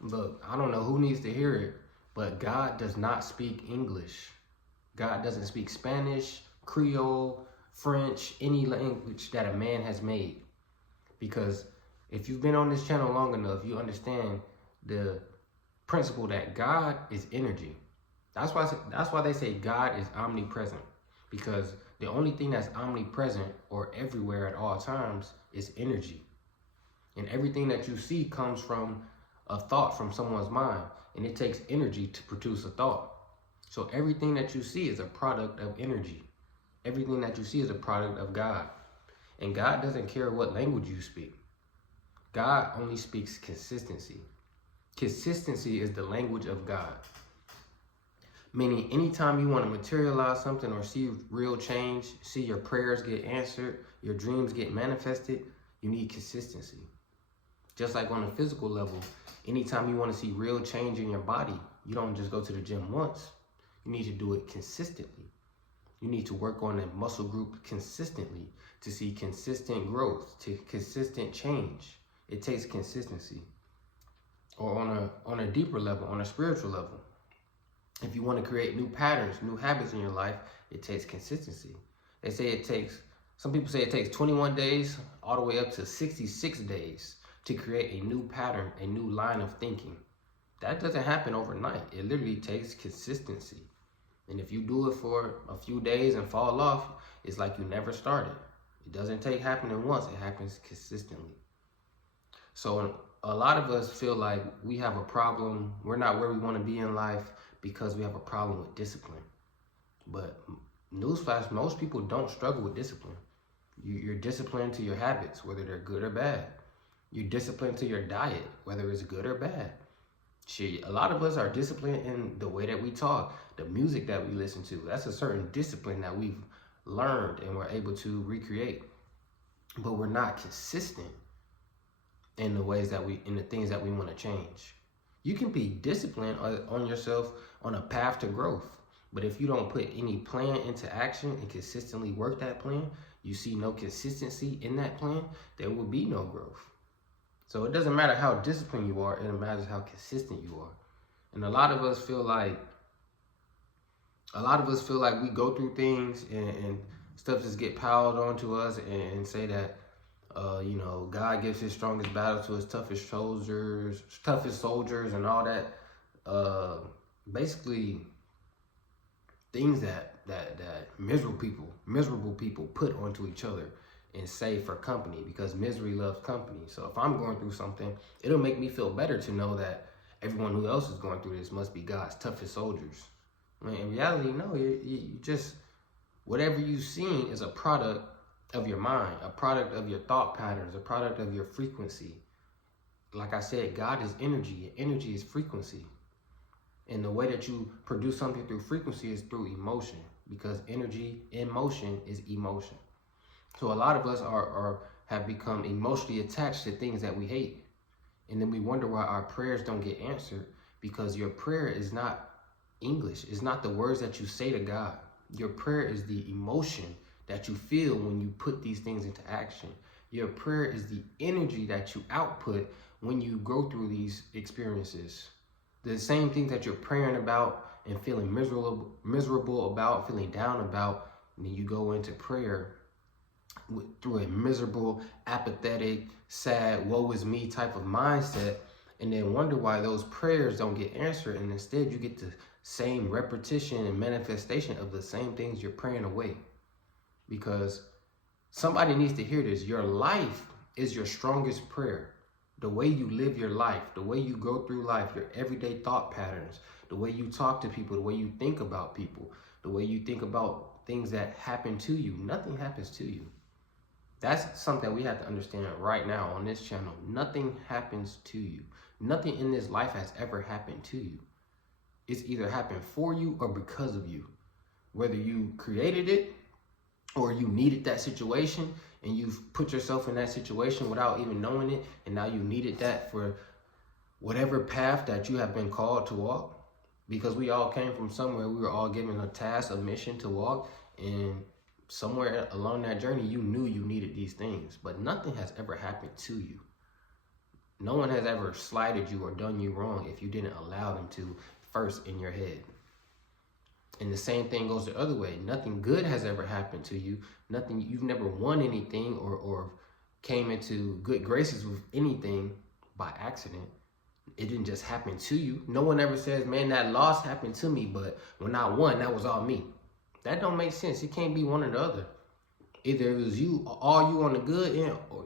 Look, I don't know who needs to hear it, but God does not speak English. God doesn't speak Spanish, Creole, French, any language that a man has made. Because if you've been on this channel long enough, you understand the principle that God is energy. That's why they say God is omnipresent. Because the only thing that's omnipresent or everywhere at all times is energy. And everything that you see comes from a thought from someone's mind. And it takes energy to produce a thought. So everything that you see is a product of energy. Everything that you see is a product of God. And God doesn't care what language you speak. God only speaks consistency. Consistency is the language of God. Meaning anytime you want to materialize something or see real change, see your prayers get answered, your dreams get manifested, you need consistency. Just like on a physical level, anytime you want to see real change in your body, you don't just go to the gym once. You need to do it consistently. You need to work on a muscle group consistently to see consistent growth, to consistent change. It takes consistency. Or on a deeper level, on a spiritual level. If you want to create new patterns, new habits in your life, it takes consistency. They say it takes, some people say it takes 21 days all the way up to 66 days to create a new pattern, a new line of thinking. That doesn't happen overnight. It literally takes consistency. And if you do it for a few days and fall off, it's like you never started. It doesn't take happening once, it happens consistently. So a lot of us feel like we have a problem, we're not where we want to be in life because we have a problem with discipline. But newsflash, most people don't struggle with discipline. You're disciplined to your habits, whether they're good or bad. You're disciplined to your diet, whether it's good or bad. Shit, a lot of us are disciplined in the way that we talk, the music that we listen to. That's a certain discipline that we've learned and we're able to recreate. But we're not consistent in the ways that in the things that we want to change. You can be disciplined on yourself on a path to growth. But if you don't put any plan into action and consistently work that plan, you see no consistency in that plan, there will be no growth. So it doesn't matter how disciplined you are, it matters how consistent you are. And a lot of us feel like we go through things and stuff just get piled onto us and say that God gives his strongest battle to his toughest soldiers and all that. Basically things that miserable people put onto each other and say for company, because misery loves company. So if I'm going through something, it'll make me feel better to know that everyone who else is going through this must be God's toughest soldiers. I mean, in reality, no, you just, whatever you've seen is a product of your mind, a product of your thought patterns, a product of your frequency. Like I said, God is energy. Energy is frequency. And the way that you produce something through frequency is through emotion, because energy in motion is emotion. So a lot of us have become emotionally attached to things that we hate. And then we wonder why our prayers don't get answered, because your prayer is not English. It's not the words that you say to God. Your prayer is the emotion that you feel when you put these things into action. Your prayer is the energy that you output when you go through these experiences. The same things that you're praying about and feeling miserable about, feeling down about, and then you go into prayer through a miserable, apathetic, sad, woe is me type of mindset, and then wonder why those prayers don't get answered, and instead you get the same repetition and manifestation of the same things you're praying away. Because somebody needs to hear this. Your life is your strongest prayer. The way you live your life, the way you go through life, your everyday thought patterns, the way you talk to people, the way you think about people, the way you think about things that happen to you. Nothing happens to you. That's something we have to understand right now on this channel. Nothing happens to you. Nothing in this life has ever happened to you. It's either happened for you or because of you. Whether you created it or you needed that situation and you've put yourself in that situation without even knowing it, and now you needed that for whatever path that you have been called to walk. Because we all came from somewhere. We were all given a task, a mission to walk, and somewhere along that journey, you knew you needed these things, but nothing has ever happened to you. No one has ever slighted you or done you wrong if you didn't allow them to first in your head. And the same thing goes the other way. Nothing good has ever happened to you. Nothing, you've never won anything or came into good graces with anything by accident. It didn't just happen to you. No one ever says, man, that loss happened to me, but when I won, that was all me. That don't make sense. It can't be one or the other. Either it was you, all you on the good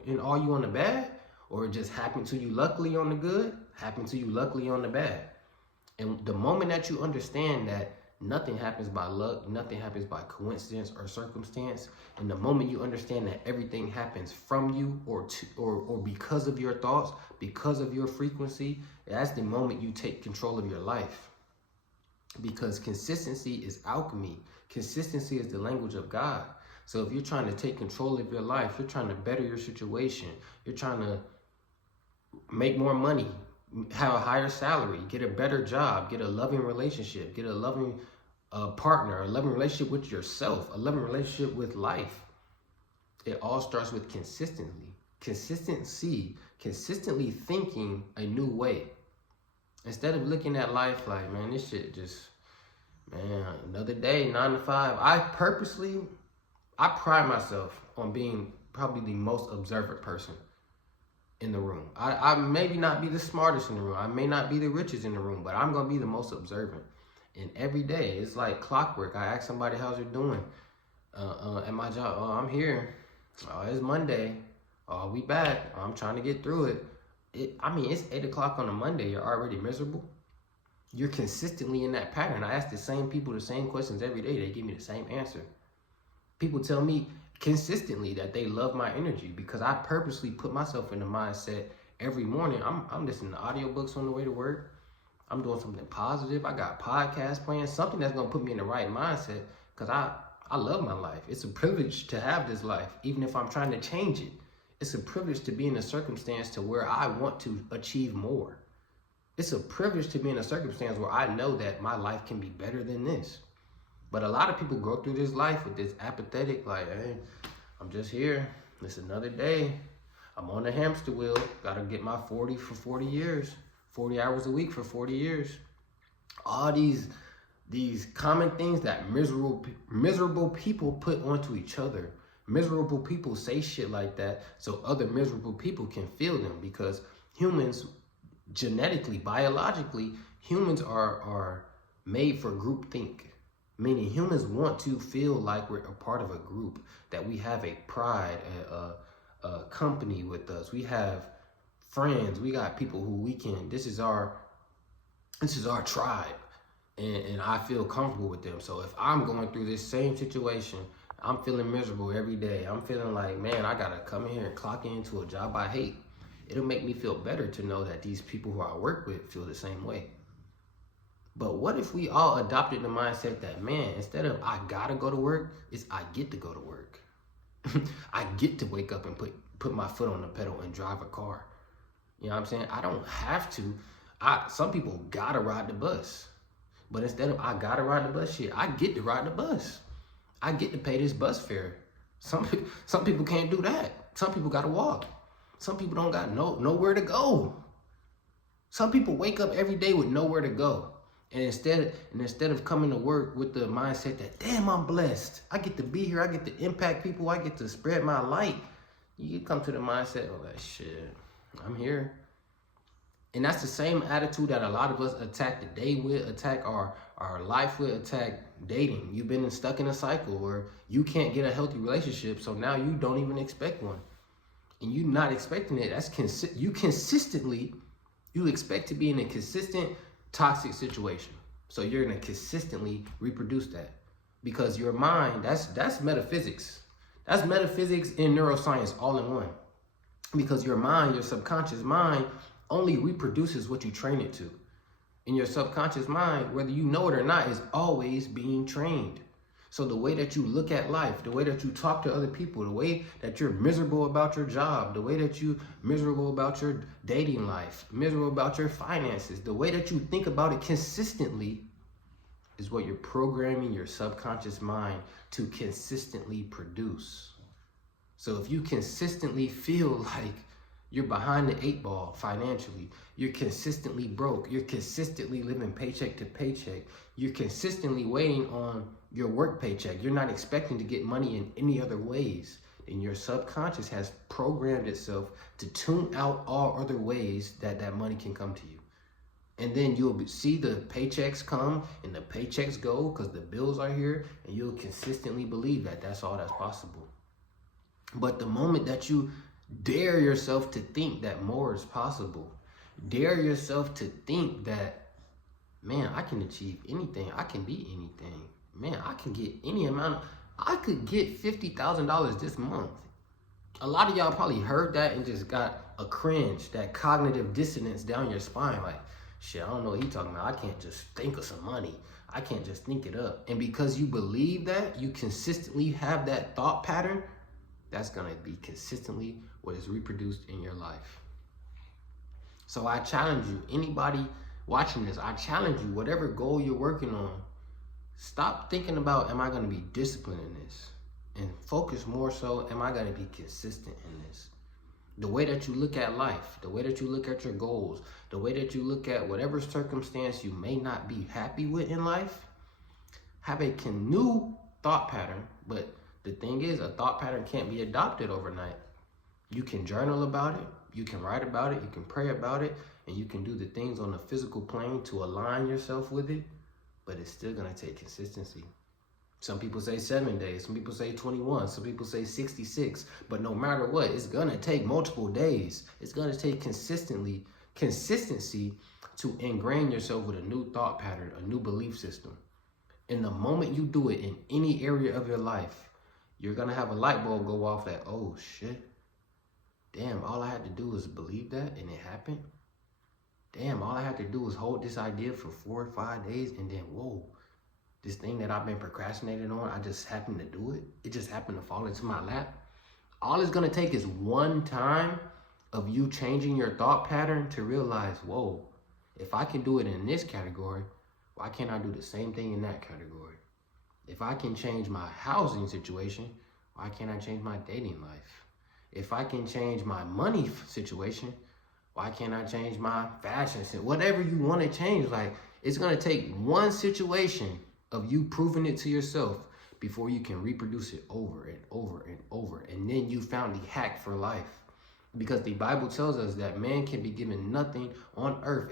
and all you on the bad, or it just happened to you luckily on the good, happened to you luckily on the bad. And the moment that you understand that nothing happens by luck, nothing happens by coincidence or circumstance, and the moment you understand that everything happens from you or because of your thoughts, because of your frequency, that's the moment you take control of your life. Because consistency is alchemy. Consistency is the language of God. So if you're trying to take control of your life, you're trying to better your situation, you're trying to make more money, have a higher salary, get a better job, get a loving relationship, get a loving partner, a loving relationship with yourself, a loving relationship with life. It all starts with consistency, consistently thinking a new way. Instead of looking at life like, man, this shit just, man, another day, 9 to 5. I pride myself on being probably the most observant person in the room. I maybe not be the smartest in the room. I may not be the richest in the room, but I'm going to be the most observant. And every day, it's like clockwork. I ask somebody, how's you doing? At my job, I'm here. It's Monday. We back. I'm trying to get through it. It's 8 o'clock on a Monday. You're already miserable. You're consistently in that pattern. I ask the same people the same questions every day. They give me the same answer. People tell me consistently that they love my energy because I purposely put myself in the mindset every morning. I'm listening to audiobooks on the way to work. I'm doing something positive. I got podcasts playing, something that's going to put me in the right mindset because I love my life. It's a privilege to have this life, even if I'm trying to change it. It's a privilege to be in a circumstance to where I want to achieve more. It's a privilege to be in a circumstance where I know that my life can be better than this. But a lot of people go through this life with this apathetic, like, hey, I'm just here. It's another day. I'm on the hamster wheel. Got to get my 40 for 40 years. 40 hours a week for 40 years. All these common things that miserable people put onto each other. Miserable people say shit like that so other miserable people can feel them, because humans, genetically, biologically, humans are made for groupthink. Meaning humans want to feel like we're a part of a group, that we have a pride, a company with us. We have friends. We got people who we can, this is our tribe. And I feel comfortable with them. So if I'm going through this same situation, I'm feeling miserable every day. I'm feeling like, man, I got to come in here and clock into a job I hate. It'll make me feel better to know that these people who I work with feel the same way. But what if we all adopted the mindset that, man, instead of I gotta go to work, it's I get to go to work. I get to wake up and put my foot on the pedal and drive a car. You know what I'm saying? I don't have to. Some people gotta ride the bus. But instead of I gotta ride the bus, shit, I get to ride the bus. I get to pay this bus fare. Some people can't do that. Some people gotta walk. Some people don't got nowhere to go. Some people wake up every day with nowhere to go. And instead of coming to work with the mindset that, damn, I'm blessed, I get to be here, I get to impact people, I get to spread my light, you come to the mindset, oh, that shit, I'm here. And that's the same attitude that a lot of us attack the day with, attack our life with, attack dating. You've been stuck in a cycle where you can't get a healthy relationship, so now you don't even expect one. And you not expecting it, you expect to be in a consistent, toxic situation. So you're going to consistently reproduce that, because your mind, that's metaphysics. That's metaphysics and neuroscience all in one. Because your mind, your subconscious mind, only reproduces what you train it to. And your subconscious mind, whether you know it or not, is always being trained. So the way that you look at life, the way that you talk to other people, the way that you're miserable about your job, the way that you're miserable about your dating life, miserable about your finances, the way that you think about it consistently is what you're programming your subconscious mind to consistently produce. So if you consistently feel like You're behind the 8 ball financially. You're consistently broke. You're consistently living paycheck to paycheck. You're consistently waiting on your work paycheck. You're not expecting to get money in any other ways. And your subconscious has programmed itself to tune out all other ways that money can come to you. And then you'll see the paychecks come and the paychecks go because the bills are here, and you'll consistently believe that that's all that's possible. But the moment that you dare yourself to think that more is possible, dare yourself to think that, man, I can achieve anything, I can be anything, man, I can get any amount I could get $50,000 this month. A lot of y'all probably heard that and just got a cringe, that cognitive dissonance down your spine. Like, shit, I don't know what he's talking about. I can't just think of some money. I can't just think it up. And because you believe that, you consistently have that thought pattern, that's going to be consistently what is reproduced in your life. So I challenge you, anybody watching this, I challenge you, whatever goal you're working on, stop thinking about, am I going to be disciplined in this? And focus more so, am I going to be consistent in this? The way that you look at life, the way that you look at your goals, the way that you look at whatever circumstance you may not be happy with in life, have a new thought pattern. But the thing is, a thought pattern can't be adopted overnight. You can journal about it, you can write about it, you can pray about it, and you can do the things on the physical plane to align yourself with it. But it's still going to take consistency. Some people say 7 days, some people say 21, some people say 66. But no matter what, it's going to take multiple days. It's going to take consistency to ingrain yourself with a new thought pattern, a new belief system. And the moment you do it in any area of your life, you're going to have a light bulb go off that, oh shit, damn, all I had to do was believe that and it happened. Damn, all I had to do was hold this idea for 4 or 5 days, and then, whoa, this thing that I've been procrastinating on, I just happened to do it. It just happened to fall into my lap. All it's going to take is one time of you changing your thought pattern to realize, whoa, if I can do it in this category, why can't I do the same thing in that category? If I can change my housing situation, why can't I change my dating life? If I can change my money situation, why can't I change my fashion sense? Whatever you want to change, like, it's going to take one situation of you proving it to yourself before you can reproduce it over and over and over. And then you found the hack for life. Because the Bible tells us that man can be given nothing on earth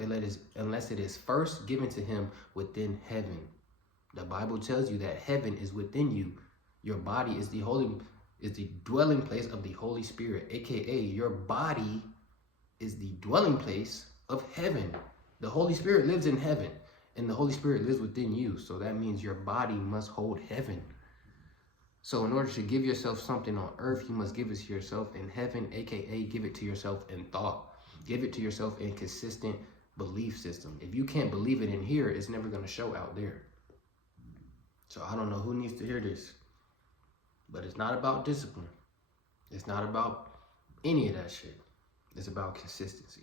unless it is first given to him within heaven. The Bible tells you that heaven is within you. Your body is the dwelling place of the Holy Spirit, aka your body is the dwelling place of heaven. The Holy Spirit lives in heaven, and the Holy Spirit lives within you. So that means your body must hold heaven. So in order to give yourself something on earth, you must give it to yourself in heaven, aka give it to yourself in thought. Give it to yourself in consistent belief system. If you can't believe it in here, it's never going to show out there. So I don't know who needs to hear this, but it's not about discipline. It's not about any of that shit. It's about consistency.